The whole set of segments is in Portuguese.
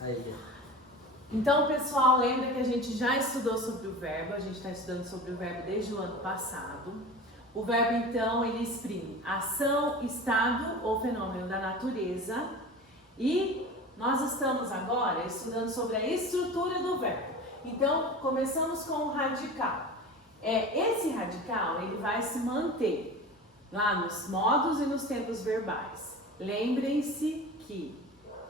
Aí. Então, pessoal, lembra que a gente já estudou sobre o verbo, a gente está estudando sobre o verbo desde o ano passado. O verbo, então, ele exprime ação, estado ou fenômeno da natureza. E nós estamos agora estudando sobre a estrutura do verbo. Então, começamos com o radical. Esse radical, ele vai se manter lá nos modos e nos tempos verbais. Lembrem-se que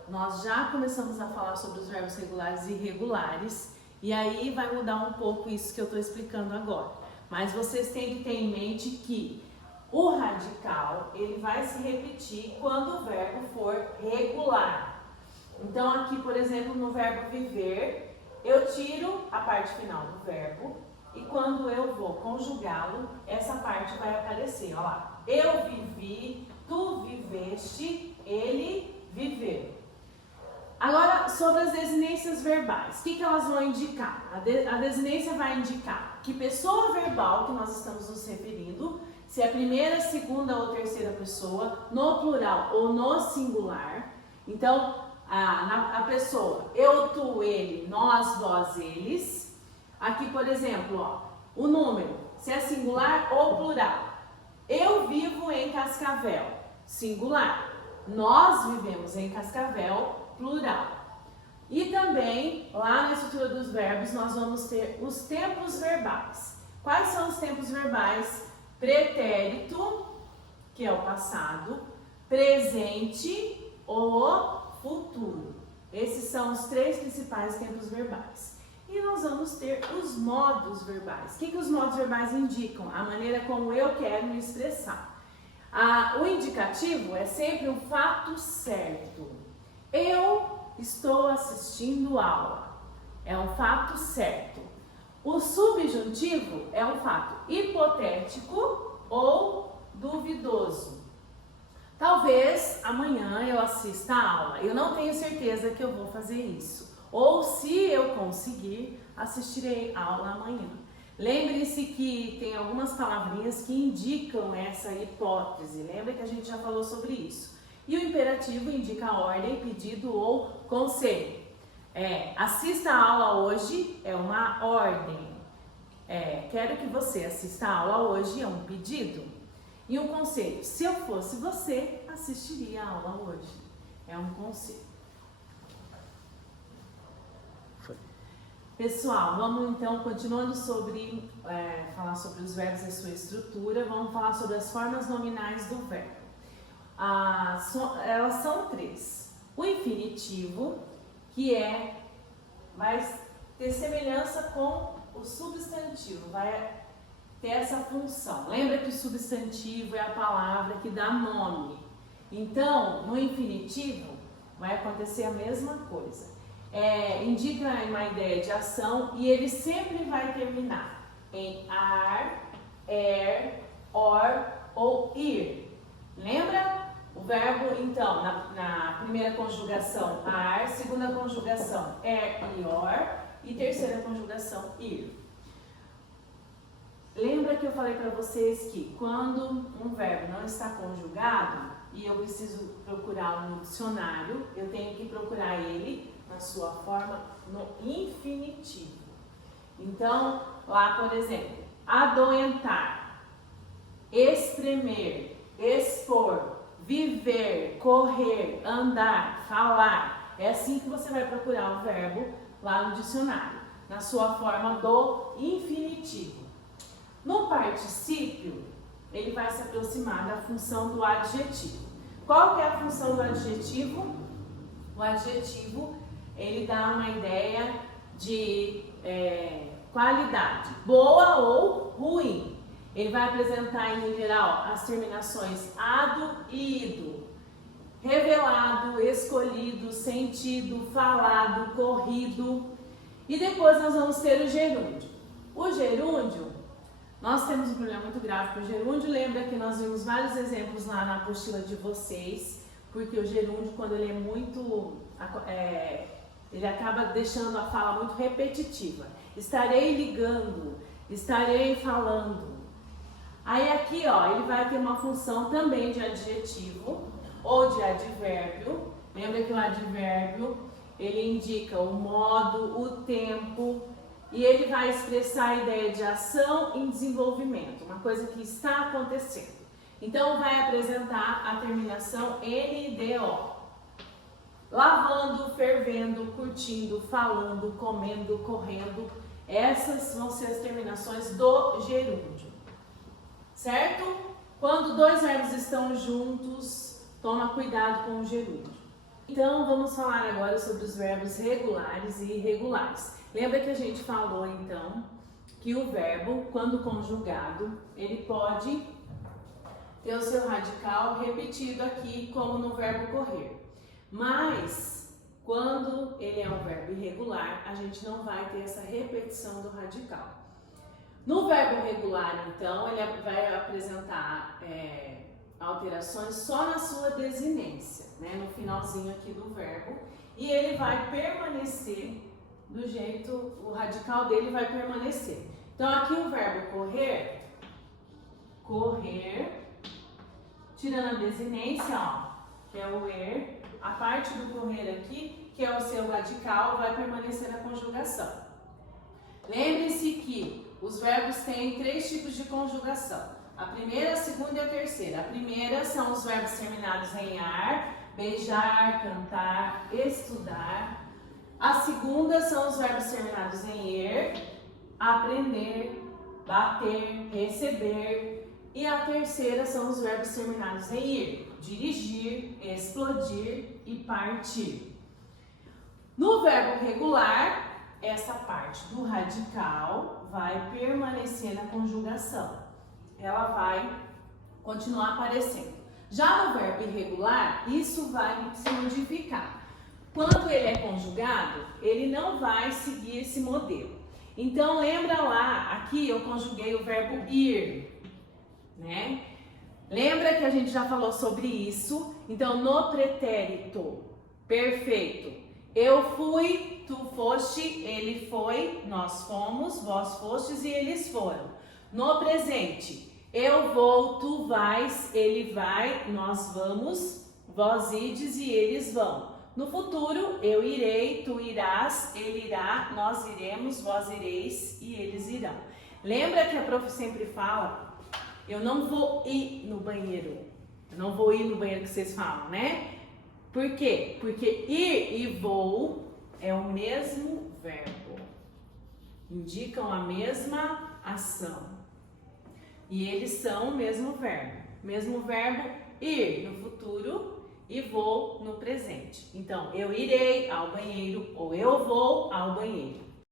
nós já começamos a falar sobre os verbos regulares e irregulares, e aí vai mudar um pouco isso que eu estou explicando agora. Mas vocês têm que ter em mente que o radical, ele vai se repetir quando o verbo for regular. Então aqui, por exemplo, no verbo viver, eu tiro a parte final do verbo, e quando eu vou conjugá-lo, essa parte vai aparecer, ó lá. Eu vivi, tu viveste, ele viveu. Agora, sobre as desinências verbais, o que elas vão indicar? A desinência vai indicar que pessoa verbal que nós estamos nos referindo, se é a primeira, segunda ou terceira pessoa, no plural ou no singular. Então, a pessoa, eu, tu, ele, nós, vós, eles. Aqui, por exemplo, ó, o número, se é singular ou plural. Eu vivo em Cascavel, singular. Nós vivemos em Cascavel, plural. E também, lá na estrutura dos verbos, nós vamos ter os tempos verbais. Quais são os tempos verbais? Pretérito, que é o passado, presente ou futuro. Esses são os três principais tempos verbais. E nós vamos ter os modos verbais. O que os modos verbais indicam? A maneira como eu quero me expressar. O indicativo é sempre um fato certo. Eu estou assistindo aula. É um fato certo. O subjuntivo é um fato hipotético ou duvidoso. Talvez amanhã eu assista a aula. Eu não tenho certeza que eu vou fazer isso. Ou se eu conseguir, assistirei a aula amanhã. Lembre-se que tem algumas palavrinhas que indicam essa hipótese. Lembra que a gente já falou sobre isso. E o imperativo indica ordem, pedido ou conselho. Assista a aula hoje é uma ordem. Quero que você assista a aula hoje é um pedido. E um conselho, se eu fosse você, assistiria a aula hoje. É um conselho. Pessoal, vamos então, continuando sobre, falar sobre os verbos e a sua estrutura, vamos falar sobre as formas nominais do verbo. Elas são três. O infinitivo, que vai ter semelhança com o substantivo, vai ter essa função. Lembra que o substantivo é a palavra que dá nome. Então, no infinitivo, vai acontecer a mesma coisa. Indica uma ideia de ação e ele sempre vai terminar em ar, or ou ir. Lembra? O verbo, então, na primeira conjugação, ar, segunda conjugação, e or, e terceira conjugação, ir. Lembra que eu falei para vocês que quando um verbo não está conjugado e eu preciso procurá-lo no dicionário, eu tenho que procurar ele na sua forma no infinitivo. Então, lá, por exemplo, adoentar, espremer, expor, viver, correr, andar, falar. É assim que você vai procurar o verbo lá no dicionário, na sua forma do infinitivo. No particípio, ele vai se aproximar da função do adjetivo. Qual que é a função do adjetivo? O adjetivo, ele dá uma ideia de qualidade, boa ou ruim. Ele vai apresentar, em geral, as terminações ado e ido. Revelado, escolhido, sentido, falado, corrido. E depois nós vamos ter o gerúndio. O gerúndio, nós temos um problema muito grave com o gerúndio. Lembra que nós vimos vários exemplos lá na apostila de vocês, porque o gerúndio, quando ele é muito... ele acaba deixando a fala muito repetitiva. Estarei ligando, estarei falando. Aí aqui, ó, ele vai ter uma função também de adjetivo ou de advérbio. Lembra que o advérbio, ele indica o modo, o tempo, e ele vai expressar a ideia de ação em desenvolvimento, uma coisa que está acontecendo. Então, vai apresentar a terminação NDO. Lavando, fervendo, curtindo, falando, comendo, correndo. Essas vão ser as terminações do gerúndio. Certo? Quando dois verbos estão juntos, toma cuidado com o gerúndio. Então, vamos falar agora sobre os verbos regulares e irregulares. Lembra que a gente falou, então, que o verbo, quando conjugado, ele pode ter o seu radical repetido aqui, como no verbo correr. Mas, quando ele é um verbo irregular, a gente não vai ter essa repetição do radical. No verbo regular, então, ele vai apresentar alterações só na sua desinência, né, no finalzinho aqui do verbo, e ele vai permanecer do jeito, o radical dele vai permanecer. Então, aqui o verbo correr, tirando a desinência, ó, que é o er, a parte do correr aqui, que é o seu radical, vai permanecer na conjugação. Lembre-se que os verbos têm 3 tipos de conjugação. A primeira, a segunda e a terceira. A primeira são os verbos terminados em ar, beijar, cantar, estudar. A segunda são os verbos terminados em er, aprender, bater, receber. E a terceira são os verbos terminados em ir, dirigir, explodir e partir. No verbo regular, essa parte do radical vai permanecer na conjugação. Ela vai continuar aparecendo. Já no verbo irregular, isso vai se modificar. Quando ele é conjugado, ele não vai seguir esse modelo. Então, lembra lá, aqui eu conjuguei o verbo ir, né? Lembra que a gente já falou sobre isso? Então, no pretérito perfeito, eu fui, tu foste, ele foi, nós fomos, vós fostes e eles foram. No presente, eu vou, tu vais, ele vai, nós vamos, vós ides e eles vão. No futuro, eu irei, tu irás, ele irá, nós iremos, vós ireis e eles irão. Lembra que a prof sempre fala, eu não vou ir no banheiro. Eu não vou ir no banheiro que vocês falam, né? Por quê? Porque ir e vou é o mesmo verbo. Indicam a mesma ação. E eles são o mesmo verbo. Mesmo verbo ir no futuro e vou no presente. Então, eu irei ao banheiro ou eu vou ao banheiro.